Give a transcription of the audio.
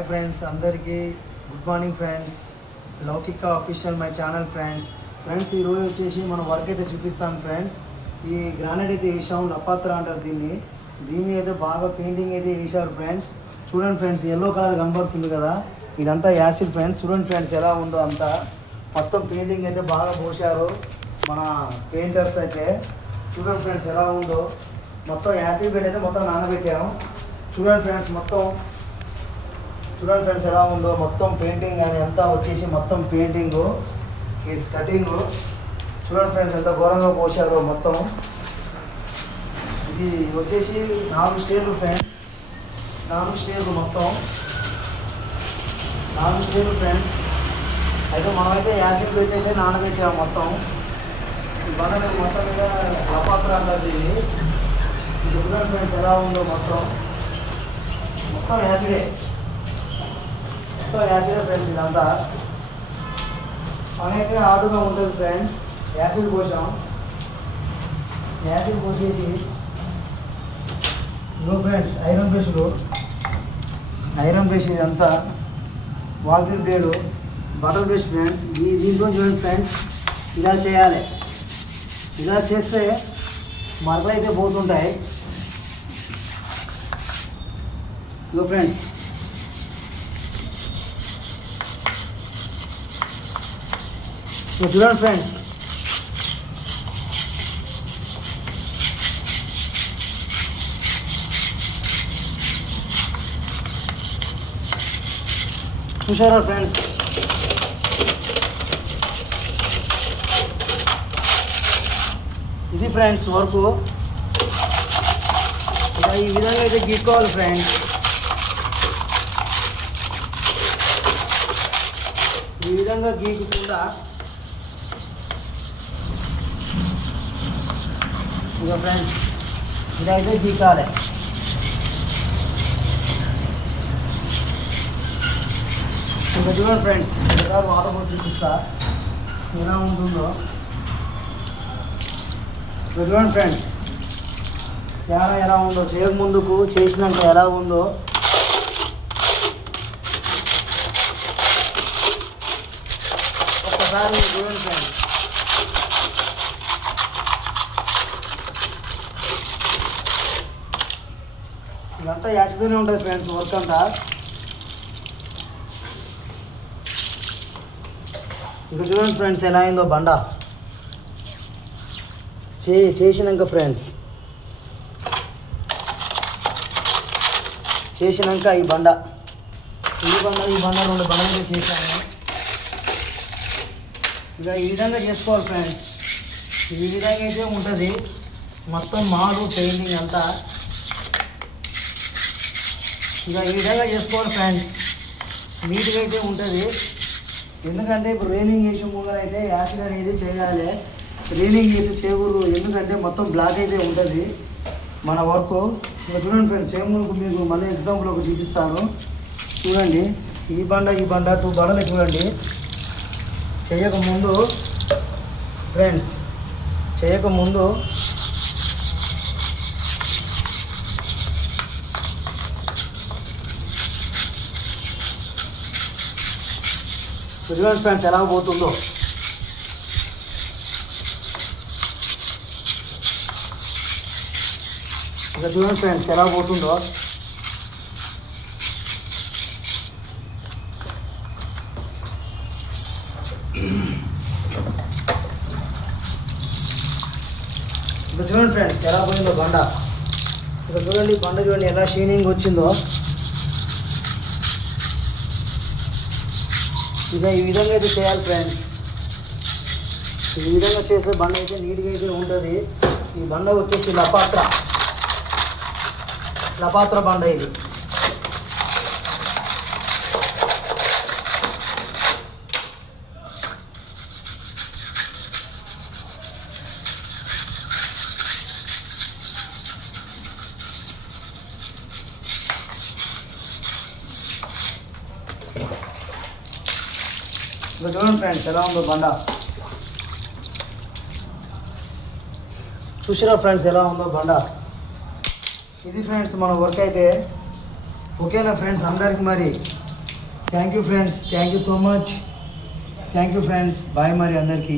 Hi friends అందరికీ good morning friends. Laukika official my channel friends. Friends ఈరోజు వచ్చేసి మనం వర్క్ అయితే చూపిస్తాం ఫ్రెండ్స్. ఈ గ్రానైట్ అయితే వేసాం లపాత్ర అంటారు దీన్ని. దీన్ని అయితే బాగా పెయింటింగ్ అయితే వేసారు ఫ్రెండ్స్. చూడండి ఫ్రెండ్స్ ఎల్లో కలర్ కనబడుతుంది కదా. ఇదంతా యాసిడ్ ఫ్రెండ్స్. చూడండి ఫ్రెండ్స్ ఎలా ఉందో అంతా. మొత్తం పెయింటింగ్ అయితే బాగా పోసారు మన పెయింటర్స్ అయితే. చూడండి ఫ్రెండ్స్ ఎలా ఉందో. మొత్తం యాసిడ్ బెడ్ అయితే మొత్తం నానబెట్టాము. చూడండి ఫ్రెండ్స్ మొత్తం చూడండి ఫ్రెండ్స్ ఎలా ఉందో. మొత్తం పెయింటింగ్ కానీ అంతా వచ్చేసి మొత్తం పెయింటింగ్ ఈ కటింగ్ చూడండి ఫ్రెండ్స్ ఎంత ఘోరంగా పోసారో మొత్తం. ఇది వచ్చేసి నాలుగు స్టేర్లు ఫ్రెండ్స్ నాలుగు స్టేర్లు మొత్తం. నాలుగు స్టేర్లు ఫ్రెండ్స్ అయితే మనమైతే యాసిడ్ పెట్టి అయితే నానబెట్టాము మొత్తం. ఈ బండ మొత్తం మీద లపాత్ర అంటారు ఇది చూడండి ఫ్రెండ్స్ ఎలా ఉందో మొత్తం. మొత్తం యాసిడే. మొత్తం యాసిడ్ ఫ్రెండ్స్ ఇదంతా. పని అయితే ఆడుగా ఉంటుంది ఫ్రెండ్స్. యాసిడ్ పోసాం. యాసిడ్ పోసేసి ఇదో ఫ్రెండ్స్ ఐరన్ బ్రష్లు. ఐరన్ బ్రష్ ఇదంతా. వాల్తీర్ బ్లేడు బటర్ బ్రష్ ఫ్రెండ్స్. ఈ దీంట్లో చూడండి ఫ్రెండ్స్ ఇలా చేయాలి. ఇలా చేస్తే మరకలు అయితే పోతుంటాయి. ఇదో ఫ్రెండ్స్ సో చూడండి ఫ్రెండ్స్ చూసారా ఫ్రెండ్స్ ఇది ఫ్రెండ్స్ వర్క్ ఇలా ఈ విధంగా అయితే గీక్కోవాలి ఫ్రెండ్స్ ఈ విధంగా గీకకుండా ఇక ఫ్రెండ్స్ ఇదైతే గీకాలి ఇంకా చూడండి ఫ్రెండ్స్ ఒకసారి వాటర్ పోసి చూపిస్తా ఎలా ఉంటుందో ఇంకా చూడండి ఫ్రెండ్స్ తేడా ఎలా ఉందో? చేయక ముందుకు చేసినాక ఎలా ఉందో ఒక్కసారి చూడండి ఫ్రెండ్స్ ఇదంతా యాసిడ్తోనే ఉంటుంది ఫ్రెండ్స్ వర్క్ అంతా. ఇంకా చూడండి ఫ్రెండ్స్ ఎలా అయిందో బండ. చే చేసినాక ఫ్రెండ్స్. చేసినాక ఈ బండ. ఈ బండ ఈ బండ రెండు బండలు చేశాను. ఇక ఈ విధంగా చేసుకోవాలి ఫ్రెండ్స్. ఈ విధంగా అయితే ఉంటుంది. మొత్తం మారు పెయింటింగ్ అంతా. ఇక ఈ విధంగా చేసుకోవాలి ఫ్రెండ్స్ నీట్గా అయితే ఉంటుంది. ఎందుకంటే ఇప్పుడు రైనింగ్ చేసే ముందర అయితే యాసిడ్ అనేది చేయాలి. రైనింగ్ అయితే చేయకూడదు ఎందుకంటే మొత్తం బ్లాక్ అయితే ఉంటుంది మన వర్క్ ఇక చూడండి ఫ్రెండ్స్ సేమ్ మీకు మళ్ళీ ఎగ్జాంపుల్ ఒకటి చూపిస్తాను. చూడండి ఈ బండ ఈ బండ టూ బండలు చూడండి. చేయకముందు ఫ్రెండ్స్ చేయకముందు చూడండి ఫ్రెండ్స్ ఎలా పోతుందో. ఇక చూడండి ఫ్రెండ్స్ ఎలా పోతుందో. ఇక చూడండి ఫ్రెండ్స్ ఎలా పోయిందో బండ. ఇక చూడండి బండ చూడండి ఎలా షీనింగ్ వచ్చిందో. ఇదే ఈ విధంగా అయితే చేయాలి ఫ్రెండ్స్ ఈ విధంగా చేసే బండ అయితే నీట్గా అయితే ఉంటుంది. ఈ బండ వచ్చేసి లపాత్ర. లపాత్ర బండ ఇది. ఇప్పుడు చూడండి ఫ్రెండ్స్ ఎలా ఉందో బండ చూసిరా ఫ్రెండ్స్ ఎలా ఉందో బండ ఇది ఫ్రెండ్స్ మన వర్క్ అయితే ఓకేనా ఫ్రెండ్స్ అందరికి మరి? Thank you friends thank you so much thank you friends bye మరి అందరికీ.